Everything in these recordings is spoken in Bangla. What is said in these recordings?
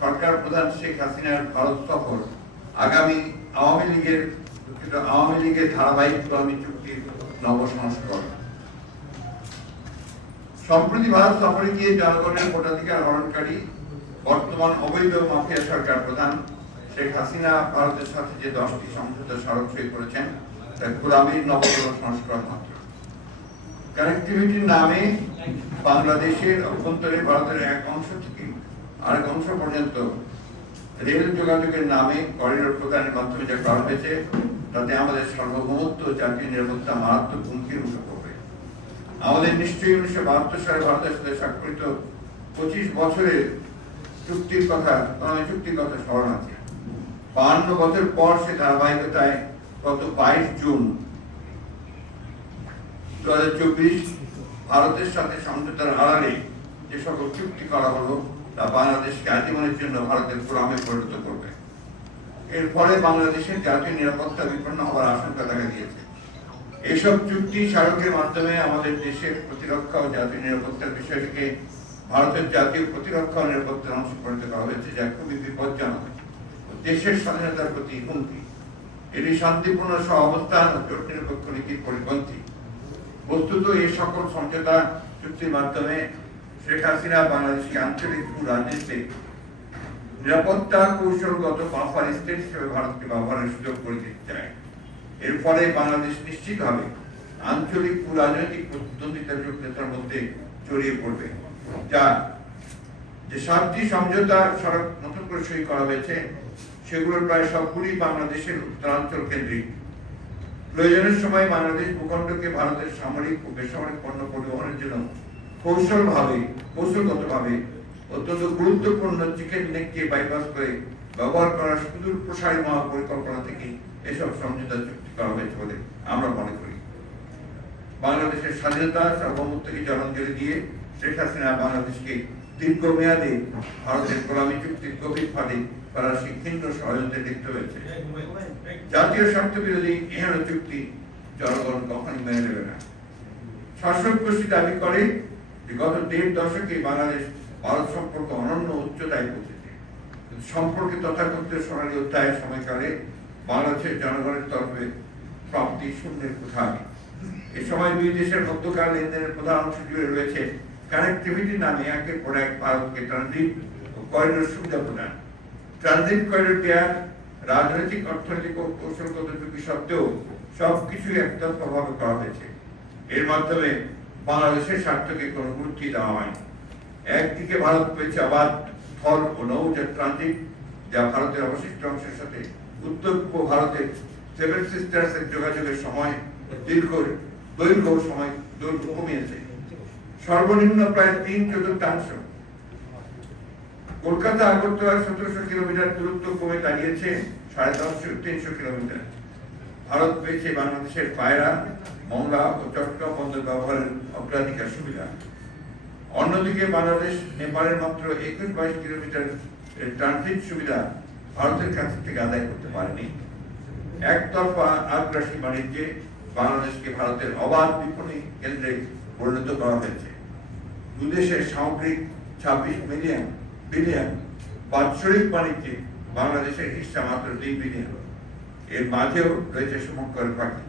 সরকার প্রধান শেখ হাসিনার ভারত সফর আগামী আওয়ামী লীগের ধারাবাহিক কর্মী চুক্তির নবসংস্করণ। সম্প্রতি ভারত সফরে গিয়ে জনগণের ভোটাধিকার হরণকারী বর্তমান অবৈধ মাফিয়া সরকার প্রধান শেখ হাসিনা ভারতের সাথে যে 10টি সমঝোতা স্মারক সই করেছেন তা গোলামীর নবতর সংস্করণ মাত্র। কানেক্টিভিটির নামে বাংলাদেশের অভ্যন্তরে ভারতের এক অংশ থেকে আরেক অংশ পর্যন্ত রেল যোগাযোগের নামে করিডোর প্রদানের মাধ্যমে যা করা হয়েছে তাতে আমাদের সার্বভৌমত্ব জাতীয় নিরাপত্তা মারাত্মক হুমকির মুখে পড়বে। আমাদের নিশ্চয়ই 1972 সালে ভারতের সাথে স্বাক্ষরিত 25 বছরের চুক্তির কথা স্মরণ আছে। 52 বছর পর সে ধারাবাহিকতায় গত 22 জুন 2024 ভারতের সাথে সমঝোতার আড়ালে যে সকল চুক্তি করা হলো তা বাংলাদেশকে আজীবনের জন্য ভারতের গোলামে পরিণত করবে। এর ফলে বাংলাদেশের জাতীয় নিরাপত্তা বিপন্ন হওয়ার আশঙ্কা দেখা দিয়েছে। এসব চুক্তি স্মারকের মাধ্যমে আমাদের দেশের প্রতিরক্ষা ও জাতীয় নিরাপত্তার বিষয়টিকে ভারতের জাতীয় প্রতিরক্ষা ও নিরাপত্তার অংশ পরিণত করা হয়েছে, যা খুবই বিপজ্জনক দেশের স্বাধীনতার প্রতি হুমকি। এটি শান্তিপূর্ণ সহাবস্থান ও জোট নিরপেক্ষ নীতির পরিপন্থী। বস্তুত এই সকল সমঝোতা চুক্তির মাধ্যমে শেখ হাসিনা বাংলাদেশকে আঞ্চলিক ভূ রাজনীতিতে নিরাপত্তা কৌশলগত বাফার স্টেট হিসেবে ভারতকে ব্যবহারের সুযোগ করে দিতে চায়। এর ফলে বাংলাদেশ নিশ্চিতভাবে আঞ্চলিক ভূ রাজনৈতিক প্রতিদ্বন্দ্বিতার নেতার মধ্যে জড়িয়ে পড়বে। যা যে 7টি সমঝোতা স্মারক নতুন করে সই করা হয়েছে সেগুলোর প্রায় সবগুলি বাংলাদেশের উত্তরাঞ্চল কেন্দ্রিক। প্রয়োজনের সময় বাংলাদেশ ভূখণ্ডকে ভারতের সামরিক ও বেসামরিক পণ্য পরিবহনের জন্য কৌশলগতভাবে অত্যন্ত গুরুত্বপূর্ণ চিকেন নেককে বাইপাস করে ব্যবহার করার সুদূর প্রসারী মহাপরিকল্পনা থেকে এসব সমঝোতা চুক্তি করা হয়েছে বলে আমরা মনে করি। বাংলাদেশের স্বাধীনতা সার্বভৌমত্বকে জলাঞ্জলি দিয়ে শেখ হাসিনা বাংলাদেশকে দীর্ঘমেয়াদে ভারতের গোলামী চুক্তির গভীর ফাঁদে করার সিদ্ধান্ত ষড়যন্ত্রে লিপ্ত হয়েছে। জাতীয় স্বার্থ বিরোধী এহেন চুক্তি জনগণ কখনই মেনে নেবে না। শাসক গোষ্ঠী দাবি করে যে গত 1.5 দশকে বাংলাদেশ ভারত সম্পর্ক অনন্য উচ্চতায় পৌঁছেছে। সম্পর্কে তথাকথিত সোনালী অধ্যায়ের সময়কালে বাংলাদেশের জনগণের তরফে প্রাপ্তি শূন্যের কোথায়। এ সময় দুই দেশের মধ্যকার লেনদেনের প্রধান অংশ জুড়ে রয়েছে কানেক্টিভিটি নামে একের পর এক ভারতকে ট্রানজিট ও করিডোর সুবিধা প্রদান। ট্রানজিট করিডোর দেওয়ার রাজনৈতিক, অর্থনৈতিক ও কৌশলগত ঝুঁকি সত্ত্বেও সবকিছুই একতরফাভাবে করা হয়েছে। এর মাধ্যমে বাংলাদেশের স্বার্থকে কোনো গুরুত্ব দেওয়া হয়নি। একদিকে ভারত পেয়েছে অবাধ স্থল ও নৌযান ট্রানজিট, যা ভারতের অবশিষ্ট অংশের সাথে উত্তর পূর্ব ভারতের 7 সিস্টার্সের যোগাযোগের সময় দৈর্ঘ্য কমিয়েছে সর্বনিম্ন প্রায় 3/4। কলকাতা আগরতলা 1700 কিলোমিটার দূরত্ব কমে দাঁড়িয়েছে 350 কিলোমিটার। ভারত পেয়েছে বাংলাদেশের পায়রা, মংলা ও চট্টগ্রাম বন্দর ব্যবহারের অগ্রাধিকার সুবিধা। অন্যদিকে বাংলাদেশ নেপালের মাত্র 21-22 কিলোমিটার ট্রানজিট সুবিধা ভারতের কাছ থেকে আদায় করতে পারেনি। একতরফা আগ্রাসী বাণিজ্যে বাংলাদেশকে ভারতের অবাধ বিপণী কেন্দ্রে পরিণত করা হয়েছে। দুদেশের সামগ্রিক 26 বিলিয়ন বাৎসরিক বাণিজ্যে বাংলাদেশের হিস্সা মাত্র 2 বিলিয়ন। এর মাঝেও রয়েছে সমগ্র ফাঁকি।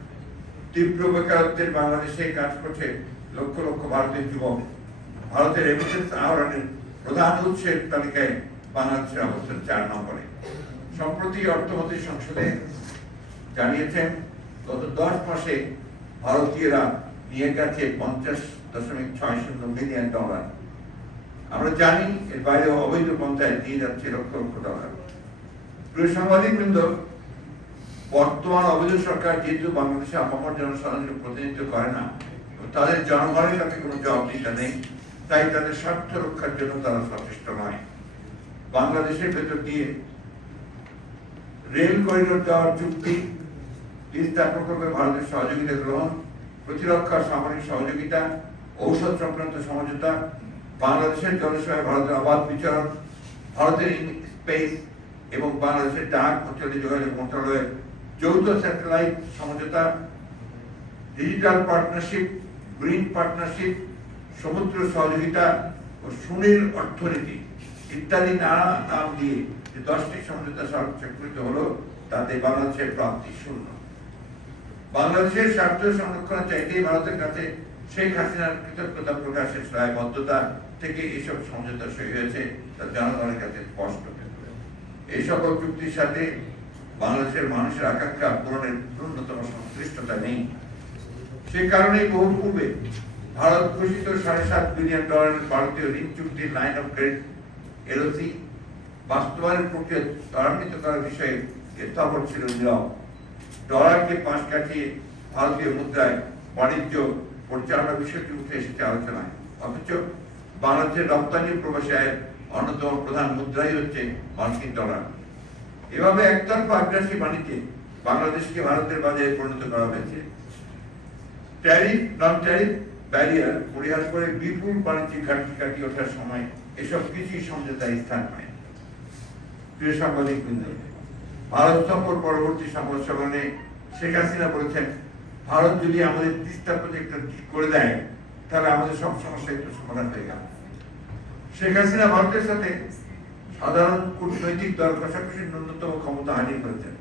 তীব্র বেকারত্বের বাংলাদেশে কাজ করছে লক্ষ লক্ষ ভারতের যুবক। ভারতের রেমিটেন্স আহরণের প্রধান উৎসের তালিকায় বাংলাদেশের অবস্থান 4 নম্বরে। সম্প্রতি অর্থমন্ত্রী সংসদে জানিয়েছেন গত 10 মাসে ভারতীয়রা নিয়ে গেছে $50.60 মিলিয়ন। আমরা জানি এর বাইরে অবৈধ পন্থায় নিয়ে যাচ্ছে লক্ষ লক্ষ ডলার। প্রিয় সাংবাদিকবৃন্দ, বর্তমান অবৈধ সরকার যেহেতু বাংলাদেশে আপামর জনসাধারণের প্রতিনিধিত্ব করে না, তাদের জনগণের কাছে কোনো জবাবদিহিতা নেই, তাই তাদের স্বার্থ রক্ষার জন্য তারা সচেষ্ট নয়। বাংলাদেশের ভেতর দিয়ে রেল করিডোর দেওয়ার চুক্তি, তিস্তা প্রকল্পে ভারতের সহযোগিতা গ্রহণ, প্রতিরক্ষা সামরিক সহযোগিতা, ঔষধ সংক্রান্ত সমঝোতা, বাংলাদেশের জলসেবায় ভারতের অবাধ বিচরণ, ভারতের স্পেস এবং বাংলাদেশের ডাক ও টেলিযোগাযোগ মন্ত্রণালয়ের যৌথ স্যাটেলাইট সমঝোতা, ডিজিটাল পার্টনারশিপ, গ্রিন পার্টনারশিপ, সমুদ্র সহযোগিতা ও সুনীল অর্থনীতি ইত্যাদি নানা নাম দিয়ে যে 10টি সমঝোতা স্বাক্ষরিত হলো, তাতে বাংলাদেশের প্রাপ্তি শূন্য। বাংলাদেশের স্বার্থ সংরক্ষণ চাইতেই ভারতের কাছে শেখ হাসিনার কৃতজ্ঞতা প্রকাশের দায়বদ্ধতা থেকে এইসব সমঝোতা সই হয়েছে, তা জনগণের কাছে স্পষ্ট। এই সকল চুক্তির সাথে বাংলাদেশের মানুষের আকাঙ্ক্ষা পূরণের ন্যূনতম সংশ্লিষ্টতা নেই। সে কারণেই বহু পূর্বে ভারত ঘোষিত $7.5 বিলিয়ন ভারতীয় ঋণ চুক্তির লাইন অফ ক্রেডিট এলওসি বাস্তবায়নের প্রক্রিয়া ত্বরান্বিত করার বিষয়ে স্থপন ছিল নীরব। ডলারকে পাশ কাটিয়ে ভারতীয় মুদ্রায় বাণিজ্য পরিচালনার বিষয়টি উঠে এসেছে আলোচনায়, অথচ বাংলাদেশের রপ্তানি প্রবাসী আয়ের অন্যতম প্রধান মুদ্রাই হচ্ছে মার্কিন ডলার। এভাবে একতরফা আগ্রাসী বাণিজ্যে বাংলাদেশকে ভারতের বাজারে পরিণত করা হয়েছে। ট্যারিফ নন ট্যারিফ ব্যারিয়ার পরিহার করে বিপুল বাণিজ্যিক ঘাটতি কাটিয়ে ওঠার সময় এসব কিছুই সমঝোতায় স্থান পায়। প্রিয় সাংবাদিক বৃন্দ, ভারত সফর পরবর্তী সংবাদ সম্মেলনে শেখ হাসিনা বলেছেন, ভারত যদি আমাদের তিস্তা প্রজেক্টটা ঠিক করে দেয়, তাহলে আমাদের সব সমস্যা একটু সমাধান হয়ে গেল। শেখ হাসিনা ভারতের সাথে সাধারণ কূটনৈতিক দর কষাকষির ন্যূনতম ক্ষমতা হারিয়ে ফেলেছেন।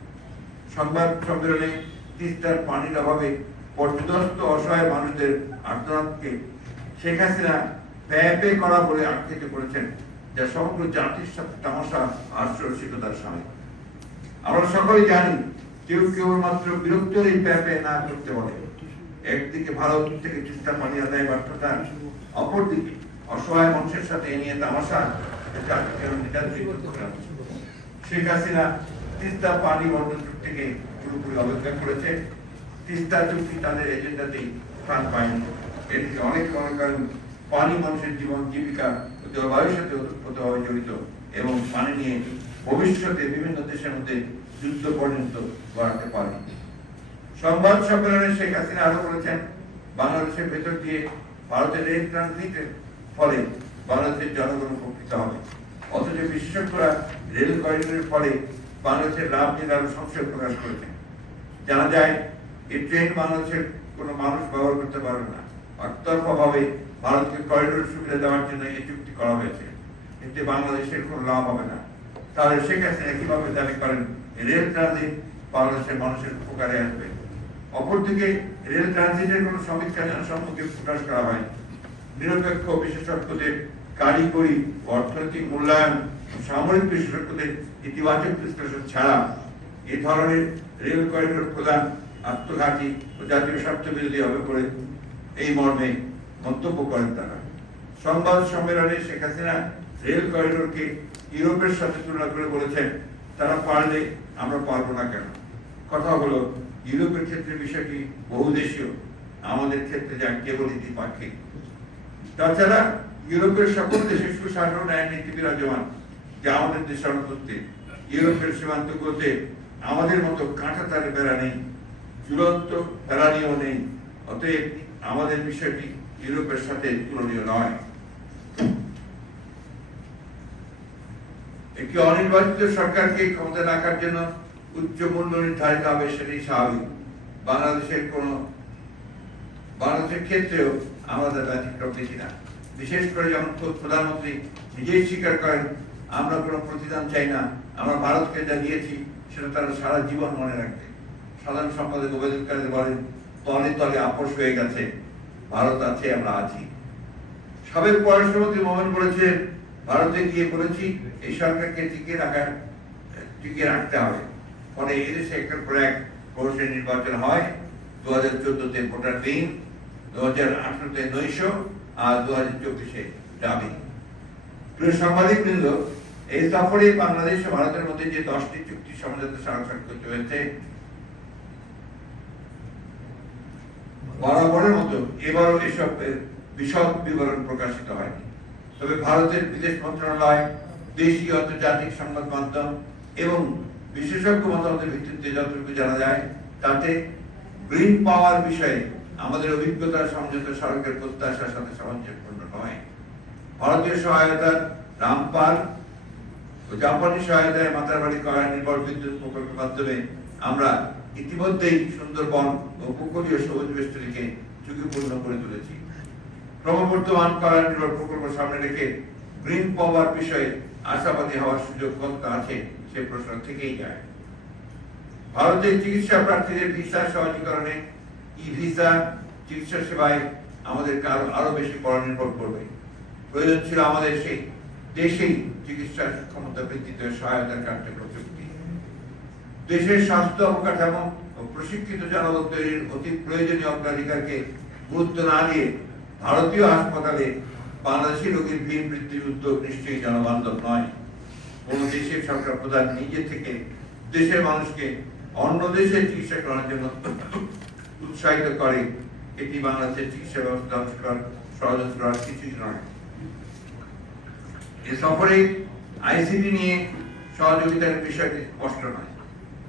সংবাদ সম্মেলনে তিস্তার পানির অভাবে পর্যদস্ত অসহায় মানুষদের আর্তনাদকে শেখ হাসিনা ব্যয় করা বলে আখ্যায়িত করেছেন, যা সমগ্র জাতির সাথে তামাশা আশ্চর্যতার সামিল। আমরা সকলেই জানি, কেউ কেবলমাত্র বিরক্তের এই ব্যয় না করতে বলে। একদিকে ভারত থেকে তিস্তা পানি আদায় ব্যর্থতা, অপরদিকে অসহায় মানুষের সাথে এ নিয়ে তামাশা শেখ হাসিনা তিস্তা পানি বন্টন চুক্তিকে পুরোপুরি অবজ্ঞা করেছে। তিস্তা চুক্তি তাদের এজেন্ডাতেই স্থান পায়নি। এদিকে অনেক কারণ পানি মানুষের জীবন জীবিকা জলবায়ুর সাথে ওতপ্রোতভাবে জড়িত এবং পানি নিয়ে ভবিষ্যতে বিভিন্ন দেশের মধ্যে যুদ্ধ পর্যন্ত গড়াতে পারে। সংবাদ সম্মেলনে শেখ হাসিনা আরো বলেছেন, বাংলাদেশের ভেতর দিয়ে ভারতের রেল ট্রানজিটের ফলে বাংলাদেশের জনগণ উপকৃত হবে, অথচ বিশেষজ্ঞরা রেল করিডোরের ফলে বাংলাদেশের লাভ নিয়ে আরো সংশয় প্রকাশ করেছেন। জানা যায়, এই ট্রেন বাংলাদেশের কোনো মানুষ ব্যবহার করতে পারবে না। একতরফাভাবে ভারতকে করিডোর সুবিধা দেওয়ার জন্য এই চুক্তি করা হয়েছে, এতে বাংলাদেশের কোনো লাভ হবে না। তাহলে শেখ হাসিনা কিভাবে দাবি করেন রেল ট্রানজিট বাংলাদেশের মানুষের উপকারে আসবে? অপরদিকে রেল ট্রানজিটের কোনো সমীক্ষা সম্মুখে প্রকাশ করা হয়। নিরপেক্ষ বিশেষজ্ঞদের কারিগরি অর্থনৈতিক মূল্যায়ন, সামরিক বিশেষজ্ঞদের ইতিবাচক বিশ্লেষণ ছাড়া এ ধরনের রেল করিডোর প্রদান আত্মঘাতী ও জাতীয় স্বার্থ বিরোধী হবে বলে এই মর্মে মন্তব্য করেন তারা। সংবাদ সম্মেলনে শেখ হাসিনা রেল করিডোরকে ইউরোপের সাথে তুলনা করে বলেছেন, তারা পারলে আমরা পারবো না কেন? কথা হলো, ইউরোপের ক্ষেত্রে বিষয়টি বহুদেশীয়, আমাদের ক্ষেত্রে যা কেবল দ্বিপাক্ষিক। তাছাড়া ইউরোপের সকল দেশে সুশাসন আইন নীতি বিরাজমান, যা আমাদের দেশের অনুপস্থিত। ইউরোপের সীমান্তগুলোতে আমাদের মতো কাঁটা তারে বেড়া নেই, ঝুলন্ত ফেরানিও নেই। অতএব আমাদের বিষয়টি ইউরোপের সাথে তুলনীয় নয়। একটি অনির্বাচিত সরকারকে ক্ষমতা রাখার জন্য উচ্চ মূল্য নির্ধারিত হবে, সেটাই স্বাভাবিক। বাংলাদেশের ক্ষেত্রেও আমাদের ব্যতিক্রম দেখি না। বিশেষ করে যখন প্রধানমন্ত্রী নিজেই স্বীকার করেন, আমরা কোনো প্রতিদান চাই না, আমরা ভারতকে যা দিয়েছি সেটা তারা সারা জীবন মনে রাখবে। সাধারণ সম্পাদক ওবায়দুল কাদের বলেন, তলে তলে আপোষ হয়ে গেছে, ভারত আছে, আমরা আছি। সাবেক পররাষ্ট্রমন্ত্রী মোমেন বলেছিলেন, ভারতে গিয়ে বলেছি এই সরকারকে টিকিয়ে রাখতে হবে। ফলে এই দেশে একটার পর এক পৌরসভা নির্বাচন হয়। 2014-তে ভোটার দিন, 2018-তে 900 আর 2024-এ দাবি। প্রিয় সাংবাদিক বৃন্দ, এই সফরে বাংলাদেশ ও ভারতের মধ্যে যে 10টি চুক্তি সমঝোতা স্বাক্ষরিত হয়েছে, বরাবরের মতো এবারও এসব বিশদ বিবরণ প্রকাশিত হয়নি। তবে ভারতের বিদেশ মন্ত্রণালয়, দেশীয় আন্তর্জাতিক সংবাদ মাধ্যম এবং বিশেষজ্ঞ মতামতের ভিত্তিতে যতটুকু জানা যায়, তাতে গ্রিন পাওয়ার বিষয়ে আমাদের অভিজ্ঞতার সমঝোতা সড়কের প্রত্যাশার সাথে সামঞ্জস্যপূর্ণ নয়। ভারতীয় সহায়তা রামপাল ও জাপানি সহায়তায় মাতারবাড়ি করা নির্ভর বিদ্যুৎ প্রকল্পের মাধ্যমে আমরা ইতিমধ্যেই সুন্দরবন ও উপকূলীয় সবুজ বেষ্টনীকে ঝুঁকিপূর্ণ করে তুলেছি। ক্রমবর্ধমান করা নির্ভর প্রকল্প সামনে রেখে গ্রিন পাওয়ার বিষয়ে আশাবাদী হওয়ার সুযোগ কত আছে সে প্রশ্ন থেকেই যায়। ভারতের চিকিৎসা প্রার্থীদের ভিসা সহজীকরণে ই ভিসা চিকিৎসা সেবায় আমাদের আরো বেশি পরনির্ভর করবে। প্রয়োজন ছিল আমাদের সেই দেশেই চিকিৎসা ক্ষমতা বৃদ্ধিতে সহায়তার কার্যক্রম চুক্তি। দেশের স্বাস্থ্য অবকাঠামো ও প্রশিক্ষিত জনবল তৈরির অতি প্রয়োজনীয় অগ্রাধিকারকে গুরুত্ব না দিয়ে ভারতীয় হাসপাতালে বাংলাদেশি রোগীর ভিড় বৃদ্ধির উদ্যোগ নিশ্চয়ই জনবান্ধব নয়। কোন দেশের সরকার প্রধান নিজে থেকে দেশের মানুষকে অন্য দেশে চিকিৎসা করার জন্য উৎসাহিত করে, এটি বাংলাদেশের চিকিৎসা ব্যবস্থা ধ্বংস করার ষড়যন্ত্র আর কিছুই নয়। এ সফরে আইসিটি নিয়ে সহযোগিতার বিষয়টি স্পষ্ট নয়।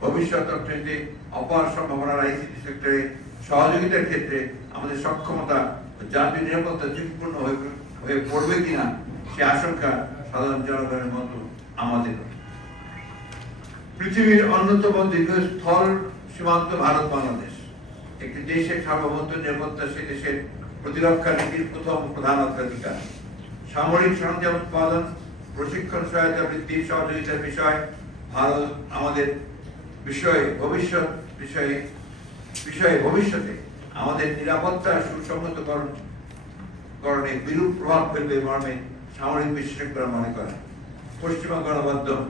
ভবিষ্যৎ অর্থনীতিতে অপার সম্ভাবনার আইসিটি সেক্টরে সহযোগিতার ক্ষেত্রে আমাদের সক্ষমতা ও জাতীয় নিরাপত্তা ঝুঁকিপূর্ণ হয়ে পড়বে কিনা সে আশঙ্কা সাধারণ জনগণের মতো আমাদের। পৃথিবীর অন্যতম দীর্ঘস্থল সীমান্ত ভারত বাংলাদেশ। একটি দেশের সার্বভৌমত্ব নিরাপত্তা সে দেশের প্রতিরক্ষা নীতির প্রথম প্রধান অগ্রাধিকার। সামরিক সরঞ্জাম উৎপাদন, প্রশিক্ষণ সহায়তা বৃদ্ধির সহযোগিতার বিষয় ভারত আমাদের ভবিষ্যতে আমাদের নিরাপত্তা সুসংহতকরণে বিরূপ প্রভাব ফেলবে মর্মে সামরিক বিশেষজ্ঞরা মনে করেন। পশ্চিমা গণমাধ্যম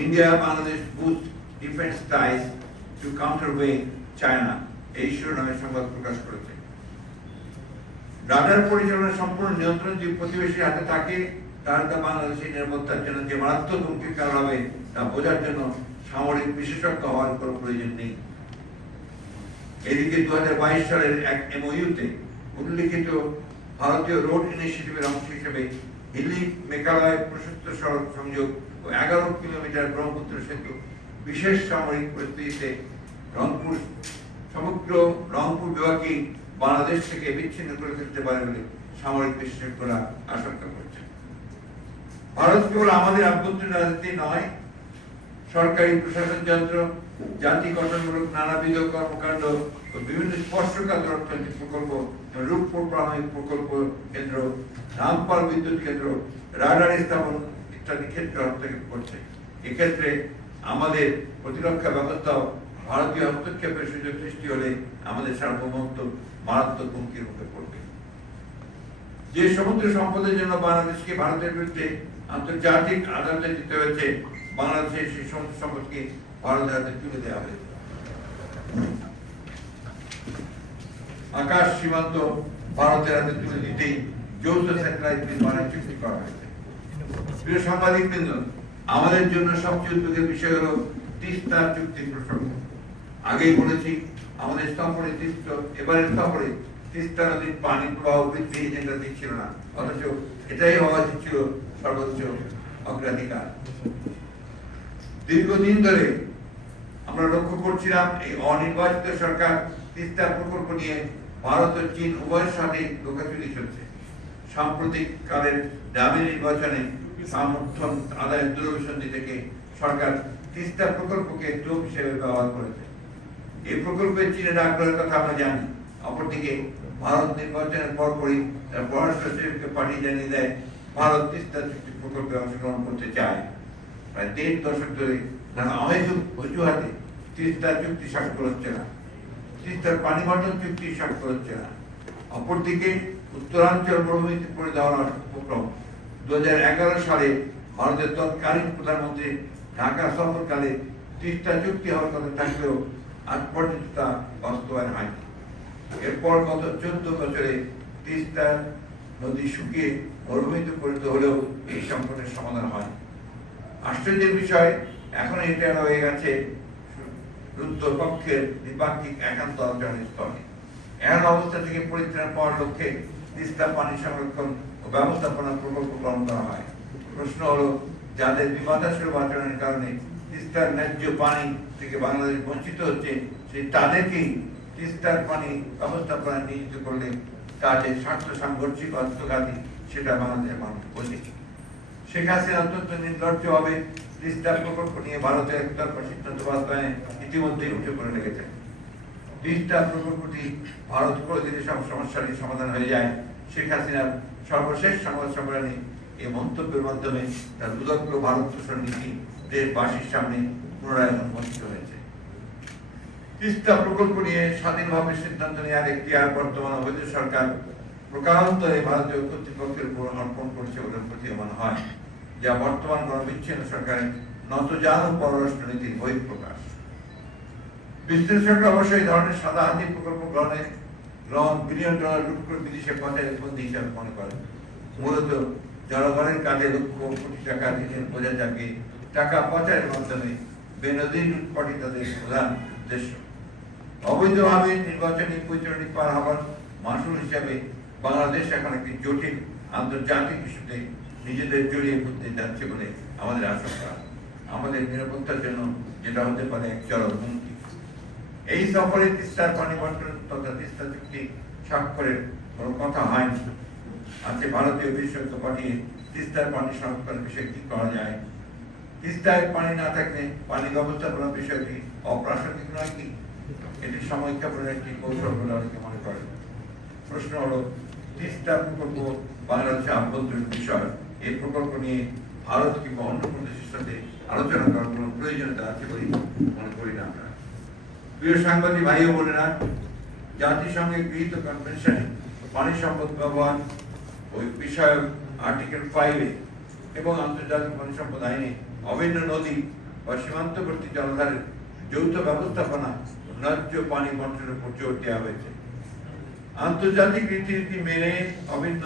India Bangladesh boost defence ties to counterweigh China এই শিরোনামে সংবাদ প্রকাশ করেছে। রাডার পরিচালনার সম্পূর্ণ নিয়ন্ত্রণ যদি প্রতিবেশীর হাতে থাকে তাহলে তা বাংলাদেশের নিরাপত্তার জন্য যে মারাত্মক হুমকির কারণ হবে তা বোঝার জন্য সামরিক বিশেষজ্ঞ হওয়ার কোনো প্রয়োজন নেই। এদিকে 2022 সালের এক এমওইউতে উল্লিখিত ভারতীয় রোড ইনিশিয়েটিভের অংশ হিসেবে হিলি মেঘালয় প্রশস্ত সড়ক সংযোগ ও 11 কিলোমিটার ব্রহ্মপুত্র সেতু বিশেষ সামরিক পরিস্থিতিতে সমগ্র রংপুর বিভাগকে বাংলাদেশ থেকে বিচ্ছিন্ন করে ফেলতে পারে বলে সামরিক বিশেষজ্ঞরা আশঙ্কা করছেন। ভারত কেবল আমাদের আভ্যন্তরীণ রাজনীতি নয়, সরকারি প্রশাসন যন্ত্র, জাতি গঠনমূলক নানাবিধ কর্মকাণ্ড ও বিভিন্ন স্পর্শকাতর অর্থনৈতিক প্রকল্প, রূপপুর প্রাথমিক প্রকল্প কেন্দ্র, রামপাল বিদ্যুৎ কেন্দ্র, রাডার স্থাপন ইত্যাদি ক্ষেত্রে হস্তক্ষেপ করছে। এক্ষেত্রে আমাদের প্রতিরক্ষা ব্যবস্থাও ভারতীয় হস্তক্ষেপের সুযোগ সৃষ্টি হলে আমাদের সার্বভৌমত্ব মারাত্মক হুমকির মুখে পড়বে। যে সমুদ্র সম্পদের জন্য বাংলাদেশকে ভারতের বিরুদ্ধে আন্তর্জাতিক আদালতে দিতে হয়েছে, বাংলাদেশের সেই সমুদ্র সম্পদকে ভারতের হাতে তুলে দেওয়া হয়েছে। আকাশ সীমান্ত ভারতের হাতে তুলে দিতেই যৌথ স্যাটেলাইট নির্মাণের চুক্তি করা হয়েছে। প্রিয় সাংবাদিক বৃন্দ, আমাদের জন্য সবচেয়ে উদ্বেগের বিষয় হলো তিস্তা চুক্তির প্রসঙ্গ। আগেই বলেছি আমাদের স্থপরে এবারের স্থপরে তিস্তা নদীর পানি প্রবাহ বৃদ্ধি এজেন্ডা দিচ্ছিল না, অথচ এটাই হওয়া ছিল সর্বোচ্চ অগ্রাধিকার। দীর্ঘদিন ধরে আমরা লক্ষ্য করছিলাম এই অনির্বাচিত সরকার তিস্তা প্রকল্প নিয়ে ভারত ও চীন উভয়ের সাথে লোকাচুরি চলছে। সাম্প্রতিক কালের দাবি নির্বাচনে সমর্থন আদায়ের দূরভিসন্ধি থেকে সরকার তিস্তা প্রকল্পকে টোপ হিসেবে ব্যবহার করেছে। এই প্রকল্পে চীনের আগ্রহের কথা আমরা জানি। অপরদিকে ভারত নির্বাচনের পরপরই তার পররাষ্ট্র সচিবকে পাঠিয়ে জানিয়ে দেয় ভারত তিস্তা চুক্তি প্রকল্পে অংশগ্রহণ করতে চায়। প্রায় 1.5 দশক ধরে তারা অহেতুক অজুহাতে তিস্তা চুক্তি স্বাক্ষর হচ্ছে না, তিস্তার পানি বন্টন চুক্তি স্বাক্ষর হচ্ছে না। অপরদিকে উত্তরাঞ্চল মরুভূমিতে পড়ে যাওয়ার উপক্রম। 2011 সালে ভারতের তৎকালীন প্রধানমন্ত্রী ঢাকা সফরকালে তিস্তা চুক্তি হওয়ার কথা থাকলেও আজ পর্যন্ত তা বাস্তবায়ন হয়নি। এরপর গত 14 বছরে তিস্তা নদী শুকিয়ে মরুভূমিতে পরিণত হলেও এই সংকটের সমাধান হয়নি। আশ্চর্যের বিষয়, এখন এটা হয়ে গেছে উত্তর পক্ষের দ্বিপাক্ষিক একান্ত আলোচনার স্থলে। এমন অবস্থা থেকে পরিত্রাণ পাওয়ার লক্ষ্যে তিস্তা পানি সংরক্ষণ ও ব্যবস্থাপনা প্রকল্প গ্রহণ করা হয়। প্রশ্ন হলো, যাদের বিবাদাসুলভ আচরণের কারণে তিস্তার ন্যায্য পানি থেকে বাংলাদেশ বঞ্চিত হচ্ছে, সেই তাদেরকেই তিস্তার পানি ব্যবস্থাপনা নিয়োজিত করলে তাদের স্বার্থ সাংঘর্ষিক আত্মঘাতী সেটা বাংলাদেশের মানুষ বোঝে। শেখ হাসিনা অত্যন্ত নির্লজ্জ হবে তিস্তা প্রকল্প নিয়ে ভারতের একতরফা সিদ্ধান্ত বাস্তবায়নে ইতিমধ্যেই উঠে পড়ে লেগেছে। তিস্তা প্রকল্পটি ভারত করে দিলে সব সমস্যারই সমাধান হয়ে যায়। শেখ হাসিনার সর্বশেষ সংবাদ সম্মেলনে এই মন্তব্যের মাধ্যমে তার দুদক্ষ ভারত পোষণ নীতি দেশবাসীর সামনে পুনরায় উন্মোচিত হয়েছে। তিস্তা প্রকল্প নিয়ে স্বাধীনভাবে সিদ্ধান্ত নেওয়ার এখতিয়ার বর্তমান অবৈধ সরকার প্রকারান্তরে ভারতীয় কর্তৃপক্ষের উপর অর্পণ করছে বলে প্রতীয়মান হয়, যা বর্তমান গণবিচ্ছিন্ন সরকারের নতজানু পররাষ্ট্র নীতির বহিঃপ্রকাশ। বিশ্লেষকরা অবশ্যই এই ধরনের সাদা হাতি প্রকল্প গ্রহণ বিলিয়ন ডলার লুট করে বিদেশে পাচারের বন্দী হিসাবে মনে করেন। মূলত জনগণের কাজে লক্ষ কোটি টাকা ঋণের বোঝা চাপিয়ে টাকা পাচারের মাধ্যমে বেনজির লুটপাটই তাদের প্রধান উদ্দেশ্য। অবৈধভাবে নির্বাচনী বৈতরণী পার হবার মাসুল হিসাবে বাংলাদেশ এখন একটি জটিল আন্তর্জাতিক ইস্যুতে নিজেদের জড়িয়ে পড়তে যাচ্ছে বলে আমাদের আশঙ্কা। আমাদের নিরাপত্তার জন্য যেটা হতে পারে এক চরম হুমকি। এই সফরে তিস্তার পানি বন্টন তথা তিস্তা চুক্তি স্বাক্ষরের কোনো কথা হয়নি। আছে ভারতীয় বিশেষজ্ঞ পাঠিয়ে তিস্তার পানি সংরক্ষণের বিষয়ে কি করা যায়। তিস্তায় পানি না থাকলে পানি ব্যবস্থাপনার বিষয়টি অপ্রাসঙ্গিক নয় কি? এটি সমীক্ষাপনের একটি কৌশল বলে অনেকে মনে করেন। প্রশ্ন হলো, তিস্তা প্রকল্প বাংলাদেশের আভ্যন্তরীণ বিষয়। এই প্রকল্প নিয়ে ভারত কিংবা অন্য কোনো দেশের সাথে আলোচনা করার কোনো প্রয়োজনীয়তা আছে বলে মনে করি না আমরা। প্রিয় সাংবাদিক ভাই ও বোনেরা, জাতিসংঘের গৃহীত কনভেনশনে পানি সম্পদ ব্যবহার ওই বিষয়ক আর্টিকেল 5 এবং আন্তর্জাতিক পানি সম্পদ আইনে অভিন্ন নদী বা সীমান্তবর্তী জলাধারের যৌথ ব্যবস্থাপনা ন্যায্য পানি বন্টনের উপর জোর দেওয়া হয়েছে। আন্তর্জাতিক রীতিনীতি মেনে বিভিন্ন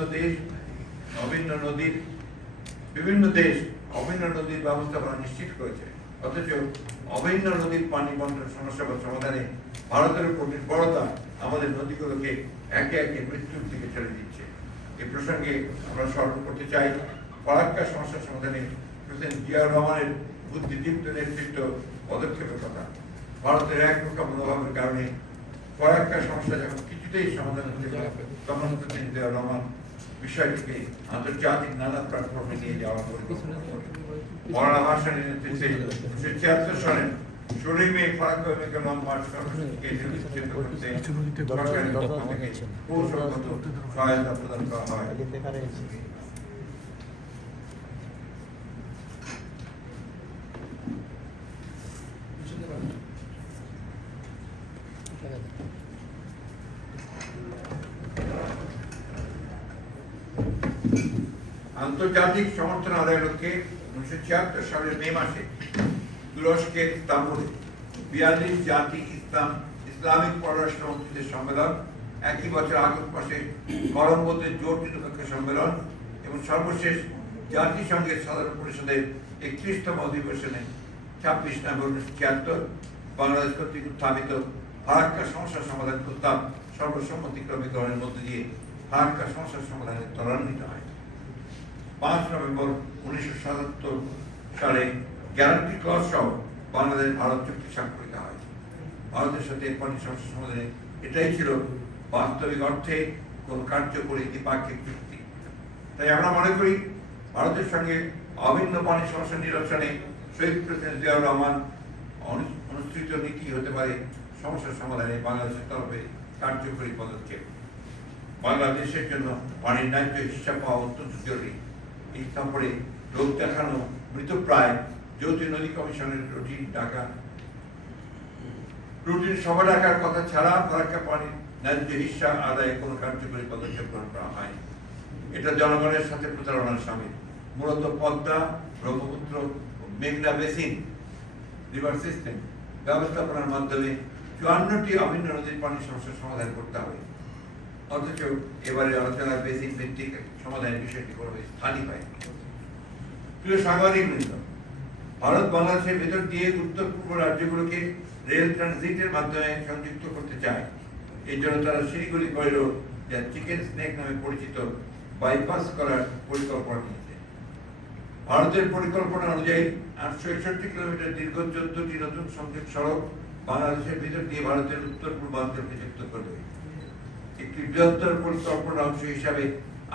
দেশ অভিন্ন নদীর ব্যবস্থাপনা নিশ্চিত করেছে, অথচ অভিন্ন নদীর পানি বন্টন সমস্যা বা সমাধানে ভারতের উপর নির্ভরতা আমাদের নদীগুলোকে একে একে মৃত্যুর দিকে ঠেলে দিচ্ছে। এই প্রসঙ্গে আমরা স্মরণ করতে চাই ফরাক্কা সমস্যা সমাধানে প্রেসিডেন্ট জিয়াউর রহমানের বুদ্ধিদীপ্ত নেতৃত্ব পদক্ষেপের কথা। ভারতের একরোখা মনোভাবের কারণে ফরাক্কা সমস্যা যখন কিছুতেই সমাধান হতে পারে, তখন প্রেসিডেন্ট জিয়াউর রহমান বিষয়টিকে আন্তর্জাতিক নানা প্ল্যাটফর্মে নিয়ে যাওয়ার পরিকল্পনা করেন। মৌলানা ভাসানীর নেতৃত্বে 1976 সালের 16 মে ফরাক্কা অভিযান লং মার্চ কর্মসূচিকে নির্বাচিত করতে সরকারের পক্ষ থেকে কৌশলগত সহায়তা প্রদান করা হয়। আন্তর্জাতিক সমর্থন আদায়ের লক্ষ্যে 1976 সালের মে মাসে তুরস্কের ইস্তাম্বুলে 42 জাতি ইসলামিক পররাষ্ট্র মন্ত্রীদের সম্মেলন, একই বছর আগস্ট মাসে কলম্বোতে জোট নিরপেক্ষ সম্মেলন এবং সর্বশেষ জাতিসংঘের সাধারণ পরিষদের 31তম অধিবেশনে 26 নভেম্বর 1976 বাংলাদেশ কর্তৃক উত্থাপিত ফারাক্কা সমস্যা সমাধান প্রস্তাব সর্বসম্মতিক্রমে গ্রহণের মধ্য দিয়ে ফারাক্কা সমস্যা সমাধানের ত্বরান্বিত হয়। 5 নভেম্বর 1977 সালে গ্যারান্টি ক্লজ সহ বাংলাদেশ ভারত চুক্তি স্বাক্ষরিত হয়। ভারতের সাথে পানি সমস্যা সমাধানে এটাই ছিল বাস্তবিক অর্থে কোন কার্যকরী দ্বিপাক্ষিক চুক্তি। তাই আমরা মনে করি ভারতের সঙ্গে অভিন্ন পানি সমস্যা নিরসনে শহীদ প্রেসিডেন্ট জিয়াউর রহমান অনুসৃত নীতি হতে পারে সমস্যা সমাধানে বাংলাদেশের তরফে কার্যকরী পদক্ষেপ। বাংলাদেশের জন্য পানির ন্যায্য হিসাব পাওয়া অত্যন্ত জরুরি। এই সফরে লোক দেখানো মৃতপ্রায় যৌথ নদী কমিশনের রুটিন সভা ডাকার কথা ছাড়া ফারাক্কা পানির ন্যায্য হিসাব আদায়ে কোনো কার্যকরী পদক্ষেপ গ্রহণ করা হয়নি। এটা জনগণের সাথে প্রতারণার সামিল। মূলত পদ্মা, ব্রহ্মপুত্র, মেঘনা বেসিন রিভার সিস্টেম ব্যবস্থাপনার মাধ্যমে 54টি অভিন্ন নদীর পানি সমস্যার সমাধান করতে হবে, অথচ এবারে আলোচনার বেসিন ভিত্তিক সমাধানের বিষয়টি কোনো স্থানই পায়নি। প্রিয় সাংবাদিক বৃন্দ, ভারত বাংলাদেশের ভেতর দিয়ে উত্তর পূর্ব রাজ্যগুলোকে রেল ট্রানজিটের মাধ্যমে সংযুক্ত করতে চায়। এই জন্য তারা শিলিগুড়ি করিডোর, যা চিকেন স্নেক নামে পরিচিত, বাইপাস করার পরিকল্পনা নিয়েছে। ভারতের পরিকল্পনা অনুযায়ী 861 কিলোমিটার দীর্ঘ 14টি নতুন সংযোগ সড়ক বাংলাদেশের ভিতর দিয়ে ভারতের উত্তর পূর্বাঞ্চলকে যুক্ত করবে। একটি বৃহত্তর পরিকল্পনার অংশ হিসাবে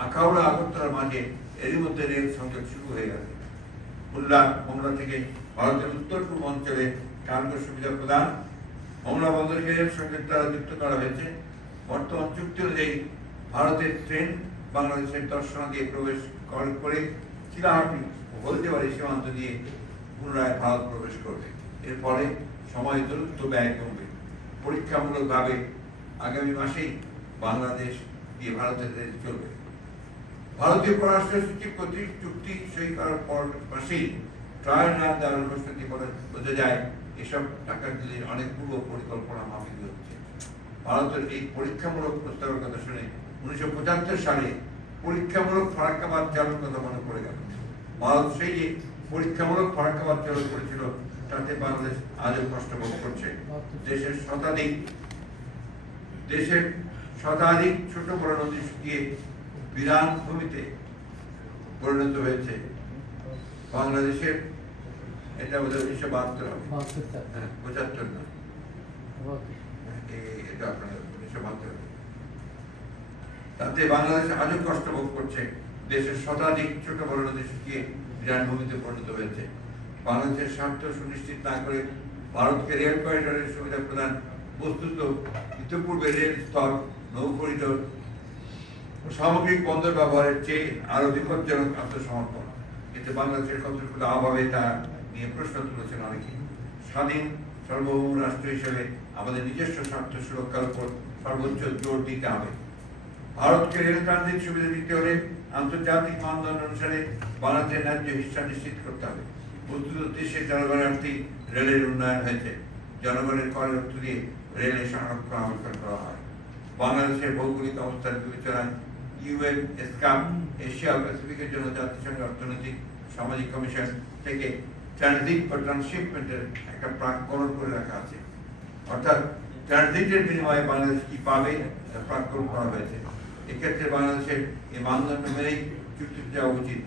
আখাউড়া আগরতলার মাঝে এরই মধ্যে রেল সংযোগ শুরু হয়ে গেছে। মোংলা থেকে ভারতের উত্তর পূর্ব অঞ্চলে কার্গো সুবিধা প্রদান, মোংলা বন্দরকে রেল সংযোগ দ্বারা যুক্ত করা হয়েছে। বর্তমান চুক্তি অনুযায়ী ভারতের ট্রেন বাংলাদেশের দর্শনা দিয়ে প্রবেশ করে চিলাহাটি ও হলদিবাড়ি সীমান্ত দিয়ে পুনরায় ভারত প্রবেশ করবে। এর ফলে সময় দ্রুত ব্যয় কমবে। পরীক্ষামূলকভাবে আগামী মাসেই বাংলাদেশ দিয়ে ভারতের রেল চলবে। ভারতীয় পররাষ্ট্র সচিব কর্তৃক চুক্তি সই করার পর মাসেই ট্রায়াল রান দেওয়ার প্রস্তুতি করে বোঝা যায় এসব টাকা দিলে অনেক পূর্ব পরিকল্পনা মাফিক হচ্ছে। ভারতের এই পরীক্ষামূলক প্রস্তাবের কথা শুনে 1975 সালে পরীক্ষামূলক ফারাক্কাবাদ চালুর কথা মনে পড়ে গেল। ভারত সেই যে পরীক্ষামূলক ফারাক্কাবাদ চালু করেছিল তাতে বাংলাদেশ আজও কষ্ট ভোগ করছে। দেশের শতাধিক ছোট বড় নদী শুকিয়ে বিরান ভূমিতে পরিণত হয়েছে। বাংলাদেশের এটা বোধহয় 1972 হবে, 75 না, এটা আপনার 1972। তাতে বাংলাদেশ আজও কষ্ট ভোগ করছে। দেশের শতাধিক ছোট বড় নদী শুকিয়ে বিরান ভূমিতে পরিণত হয়েছে। বাংলাদেশের স্বার্থ সুনিশ্চিত না করে ভারতকে রেল করিডোরের সুবিধা প্রদান, বস্তুত ইতিপূর্বে রেল স্থল, নৌ করিডোর ও সামগ্রিক বন্দর ব্যবহারের চেয়ে আরো বিপজ্জনক আত্মসমর্পণ। এতে বাংলাদেশের কতটুকু লাভ হবে তা নিয়ে প্রশ্ন তুলেছেন অনেকেই। স্বাধীন সার্বভৌম রাষ্ট্র হিসেবে আমাদের নিজস্ব স্বার্থ সুরক্ষার উপর সর্বোচ্চ জোর দিতে হবে। ভারতকে রেল ট্রানজিট সুবিধা দিতে হলে আন্তর্জাতিক মানদণ্ড অনুসারে বাংলাদেশের ন্যায্য হিস্সা নিশ্চিত করতে হবে। বস্তুত দেশের জনগণের অর্থে রেলের উন্নয়ন হয়েছে। জনগণের করের অর্থ দিয়ে রেলের সংরক্ষণ আবিষ্কার করা হয়। বাংলাদেশের ভৌগোলিক অবস্থান বিবেচনায় ইউএনএসকাপ এশিয়া প্যাসিফিকের জন্য জাতিসংঘের অর্থনৈতিক সামাজিক কমিশন থেকে ট্রানজিট বা ট্রান্সশিপমেন্টের একটা প্রাক্কলন করে রাখা আছে। অর্থাৎ ট্রানজিটের বিনিময়ে বাংলাদেশ কি পাবে তা প্রাক্কলন করা হয়েছে। এক্ষেত্রে বাংলাদেশের এই মানদণ্ড মেনেই চুক্তিতে যাওয়া উচিত।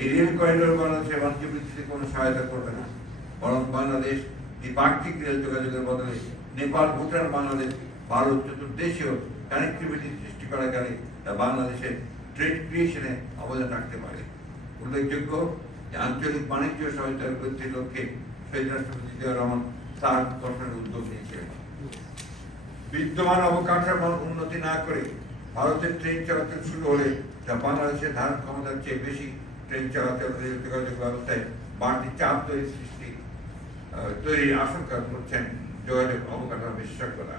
এই রেল করিডোর বাংলাদেশের বাণিজ্য বৃদ্ধিতে কোনো সহায়তা করবে না, বরং বাংলাদেশ এই বার্ষিক রেল যোগাযোগের বদলে নেপাল, ভুটান, বাংলাদেশ, ভারত চতুর্দেশীয় কানেক্টিভিটি সৃষ্টি করা গেলে তা বাংলাদেশের ট্রেড ক্রিয়েশনে অবদান রাখতে পারে। উল্লেখযোগ্য যে আঞ্চলিক বাণিজ্য সহায়তার বৃদ্ধির লক্ষ্যে শহীদ রাষ্ট্রপতি জিয়াউর রহমান তার গঠনের উদ্যোগ নিয়েছিলেন। বিদ্যমান অবকাঠামোর উন্নতি না করে ভারতের ট্রেন চলাচল শুরু হলে তা বাংলাদেশের ধারণ ক্ষমতার চেয়ে বেশি ট্রেন চলাচল রেল যোগাযোগ ব্যবস্থায় বাড়তি চাপ তৈরির আশঙ্কা করছেন যোগাযোগ অবকাঠামো বিশেষজ্ঞরা।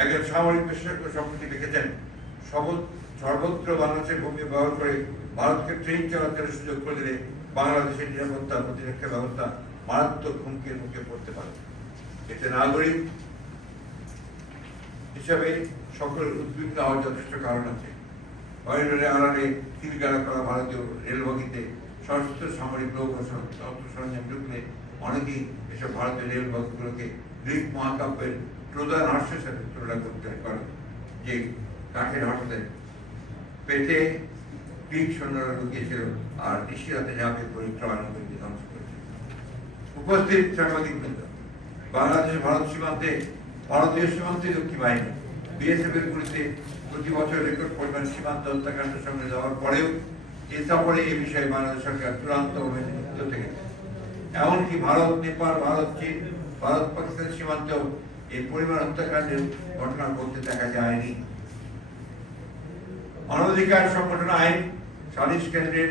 একজন সামরিক বিশেষজ্ঞ সম্প্রতি লিখেছেন, সর্বত্র বাংলাদেশের ভূমি ব্যবহার করে ভারতকে ট্রেন চলাচলের সুযোগ করে দিলে বাংলাদেশের নিরাপত্তা প্রতিরক্ষা ব্যবস্থা মারাত্মক হুমকির মুখে পড়তে পারে। এতে নাগরিক হিসাবে সকলের উদ্বিগ্ন হওয়ার যথেষ্ট কারণ আছে। করিডোরে আড়ালে সিলগালা করা ভারতীয় রেলবগিতে সশস্ত্র সামরিক নৌকা অস্ত্র সরঞ্জাম ঢুকলে অনেকেই এসব ভারতীয় রেলবগিগুলোকে গ্রিক মহাকাব্যের ট্রোজান হাস্যের সাথে তুলনা করতে পারে, যে কাঠের হাঁটতে পেটে গ্রিক সৈন্যরা লুকিয়েছিল আর নিশিরাতে ঝাঁপে পরিত্রাণকে ধ্বংস করেছে। উপস্থিত সাংবাদিকবৃন্দ, বাংলাদেশ ভারত সীমান্তে ভারতীয় সীমান্তে রক্ষী বাহিনী বিএসএফ এর গুলিতে প্রতি বছর রেকর্ড পরিমাণ সীমান্ত হত্যাকাণ্ডের সঙ্গে যাওয়ার পরেও এ সফরে এই বিষয়ে বাংলাদেশ সরকার চূড়ান্তভাবে নিযুক্ত থেকেছে। এমনকি ভারত, নেপাল, ভারত, চীন, ভারত পাকিস্তান সীমান্তেও এই পরিমাণ হত্যাকাণ্ডের ঘটনা ঘটতে দেখা যায়নি। মানবাধিকার সংগঠন আইন সালিশ কেন্দ্রের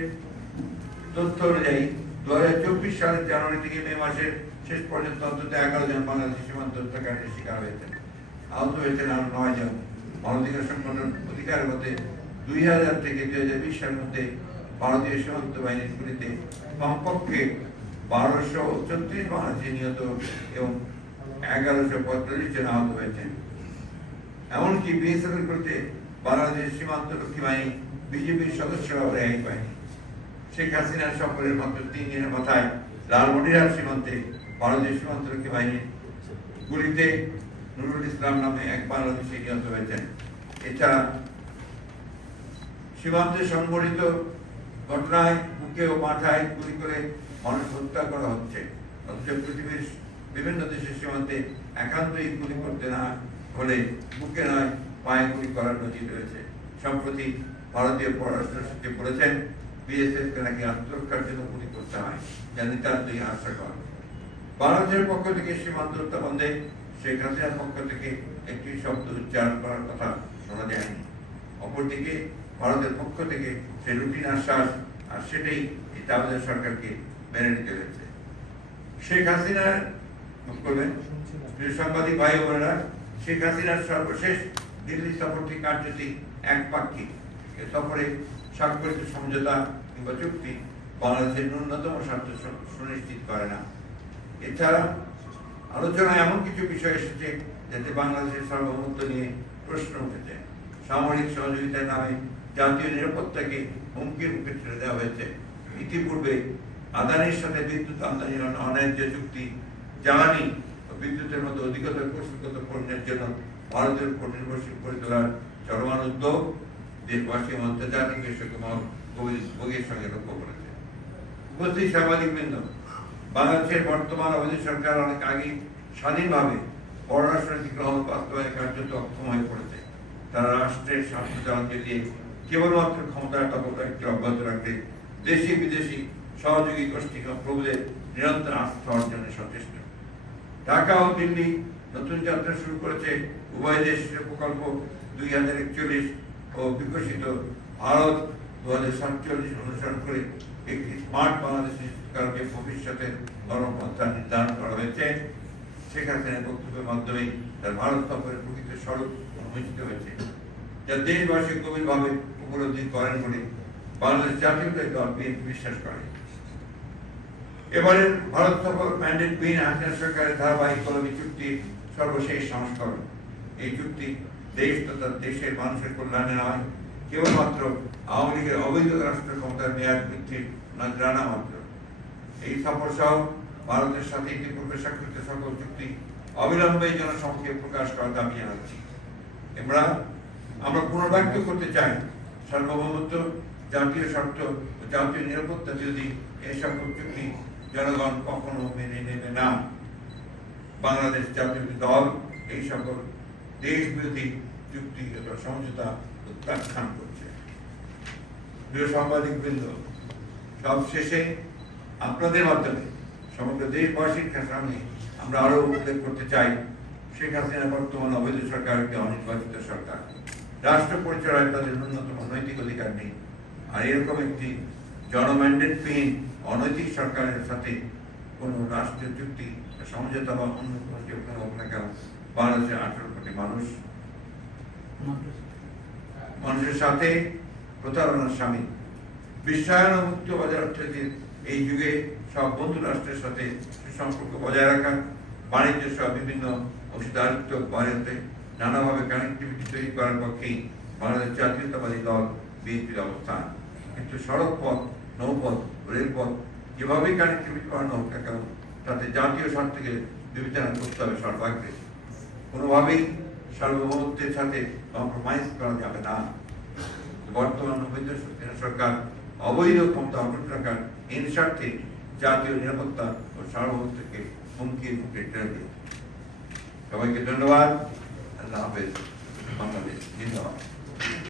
তথ্য অনুযায়ী 2024 সালের জানুয়ারি থেকে মে মাসের শেষ পর্যন্ত অন্তত 11 জন বাংলাদেশি সীমান্ত হত্যাকাণ্ডের শিকার হয়েছেন। আহত হয়েছেন আরো 9 জন। মানবাধিকার সংগঠন অধিকারের মধ্যে 2000 থেকে 2020 সালের মধ্যে ভারতীয় সীমান্ত বাহিনীর গুলিতে কমপক্ষে 1234 বাংলাদেশি নিহত এবং 1145 জন আহত হয়েছেন। এমনকি বিএসএফ এর গুলিতে বাংলাদেশের সীমান্ত রক্ষী বাহিনী বিজেপির সদস্যরাও রেহাই পায়নি। শেখ হাসিনার সফরের মাত্র 3 দিনের মাথায় লালমনিরহাট সীমান্তে ভারতীয় সীমান্ত রক্ষী বাহিনীর গুলিতে নুরুল ইসলাম নামে এক বাংলাদেশি নিহত হয়েছেন। এছাড়া সীমান্তে সংঘটিত ঘটনায় বুকে ও মাথায় গুলি করে মানুষ হত্যা করা হচ্ছে, অথচ পৃথিবীর বিভিন্ন দেশের সীমান্তে একান্তই গুলি করতে না হলে বুকে নয় পায়ে গুলি করার নজির রয়েছে। সম্প্রতি ভারতীয় পররাষ্ট্র সচিব বলেছেন, বিএসএফকে নাকি আত্মরক্ষার জন্য গুলি করতে হয়, যা নিতান্তই হাস্যকর। বাংলাদেশের পক্ষ থেকে সীমান্ত হত্যা বন্ধে শেখ হাসিনার পক্ষ থেকে একটি শব্দ উচ্চারণ করার কথা শোনা যায়নি। অপরদিকে ভারতের পক্ষ থেকে সেই রুটিন আশ্বাস আর সেটাই এই তাবেদার সরকারকে মেনে নিতে হয়েছে। শেখ হাসিনার বলবেন সাংবাদিক ভাই বোনেরা, শেখ হাসিনার সর্বশেষ দিল্লি সফরটি কার্যটি একপাক্ষিক। এ সফরে স্বাক্ষরিত সমঝোতা কিংবা চুক্তি বাংলাদেশের ন্যূনতম স্বার্থ সুনিশ্চিত করে না। এছাড়া আলোচনায় এমন কিছু বিষয় এসেছে যাতে বাংলাদেশের সার্বভৌমত্ব নিয়ে প্রশ্ন উঠেছে। সামরিক সহযোগিতার নামে জাতীয় নিরাপত্তাকে হুমকির মুখে ছেড়ে দেওয়া হয়েছে। ইতিপূর্বে আদানির সাথে বিদ্যুৎ আমদানির অন্যায্য চুক্তি, জ্বালানি ও বিদ্যুতের মতো অধিকতর কৌশলগত পণ্যের জন্য ভারতের উপর নির্ভরশীল করে তোলার চলমান উদ্যোগ দেশবাসী ও আন্তর্জাতিক ভোগের সঙ্গে লক্ষ্য করেছে। উপস্থিত সাংবাদিকবৃন্দ, বাংলাদেশের বর্তমান অবৈধ সরকার অনেক আগেই স্বাধীনভাবে পররাষ্ট্রনীতি গ্রহণ বাস্তবায়নে কার্যত অক্ষম হয়ে পড়েছে। তারা রাষ্ট্রের স্বার্থ চালাতে দিয়ে কেবলমাত্র ক্ষমতার দখলকে অব্যাহত রাখতে দেশি বিদেশি সহযোগী গোষ্ঠী প্রভুদের নিরন্তর আস্থা অর্জনে সচেষ্ট। ঢাকা ও দিল্লি নতুন যাত্রা শুরু করেছে উভয় দেশের প্রকল্প 2041 ও বিকশিত ভারত 2047 অনুসরণ করে একটি স্মার্ট বাংলাদেশের কারণে ভবিষ্যতের কর্মপন্থা নির্ধারণ করা হয়েছে। শেখ হাসিনার বক্তব্যের মাধ্যমে তার ভারত সফরের প্রকৃত স্বরূপ উন্মোচিত হয়েছে, যা দেশবাসী গভীরভাবে উপলব্ধি করেন বলে বাংলাদেশ জাতীয়তাবাদী দল বিএনপি বিশ্বাস করে। এবারের ভারত সফর ম্যান্ডেট বিহীন হাসিনা সরকারের ধারাবাহিক কলমি চুক্তির সর্বশেষ সংস্করণ। এই চুক্তি দেশ তথা দেশের মানুষের কল্যাণে নয়, কেবলমাত্র আওয়ামী লীগের অবৈধ রাষ্ট্র ক্ষমতার মেয়াদ বৃদ্ধির নজরানা মাত্র। এই সফর সহ ভারতের সাথে ইতিপূর্বে স্বাক্ষরিত সকল চুক্তি অবিলম্বে জনসমক্ষে প্রকাশ করার দাবি জানাচ্ছি। আমরা পুনর্ব্যক্ত করতে চাই, সার্বভৌমত্ব, জাতীয় স্বার্থ ও জাতীয় নিরাপত্তা বিরোধী এই সকল চুক্তি জনগণ কখনো মেনে নেবে না। বাংলাদেশ জাতীয় দল এই সকল দেশ বিরোধী চুক্তি অথবা সমঝোতা প্রত্যাখ্যান করছে। প্রিয় সাংবাদিকবৃন্দ, সবশেষে আপনাদের মাধ্যমে সমগ্র দেশবাসীর সামনে আমরা আরো উল্লেখ করতে চাই, শেখ হাসিনা বর্তমান অবৈধ সরকার একটি অনির্বাচিত সরকার। রাষ্ট্র পরিচালনায় তাদের ন্যূনতম নৈতিক অধিকার নেই। আর এরকম একটি জনম্যান্ডেটবিহীন অনৈতিক সরকারের সাথে কোনো রাষ্ট্রীয় চুক্তি সমঝোতা বা অন্য কোনো হোক না কেন, বাংলাদেশের 18 কোটি মানুষের সাথে প্রতারণার সামিল। বিশ্বায়ন ও মুক্ত বাজার অর্থনীতির এই যুগে সব বন্ধু রাষ্ট্রের সাথে সুসম্পর্ক বজায় রাখা, বাণিজ্য সহ বিভিন্ন অংশীদারিত্ব বাড়াতে নানাভাবে কানেক্টিভিটি তৈরি করার পক্ষেই বাংলাদেশ জাতীয়তাবাদী দল বিএনপির অবস্থান। কিন্তু সড়ক পথ, নৌপথ, রেলপথ যেভাবেই কানেক্টিভিটি করানো হোক না কেন, তাতে জাতীয় স্বার্থকে বিবেচনা করতে হবে সর্বাগ্রে। কোনোভাবেই সার্বভৌমত্বের সাথে কম্প্রোমাইজ করা যাবে না। বর্তমান অবৈধ সরকার অবৈধ ক্ষমতা অটুট রাখার এই স্বার্থে জাতীয় নিরাপত্তা ও সার্বভৌমত্বকে হুমকির মুখে ঠেলে দিয়েছে। সবাইকে ধন্যবাদ। আল্লাহ হাফেজ। বাংলাদেশ জিন্দাবাদ।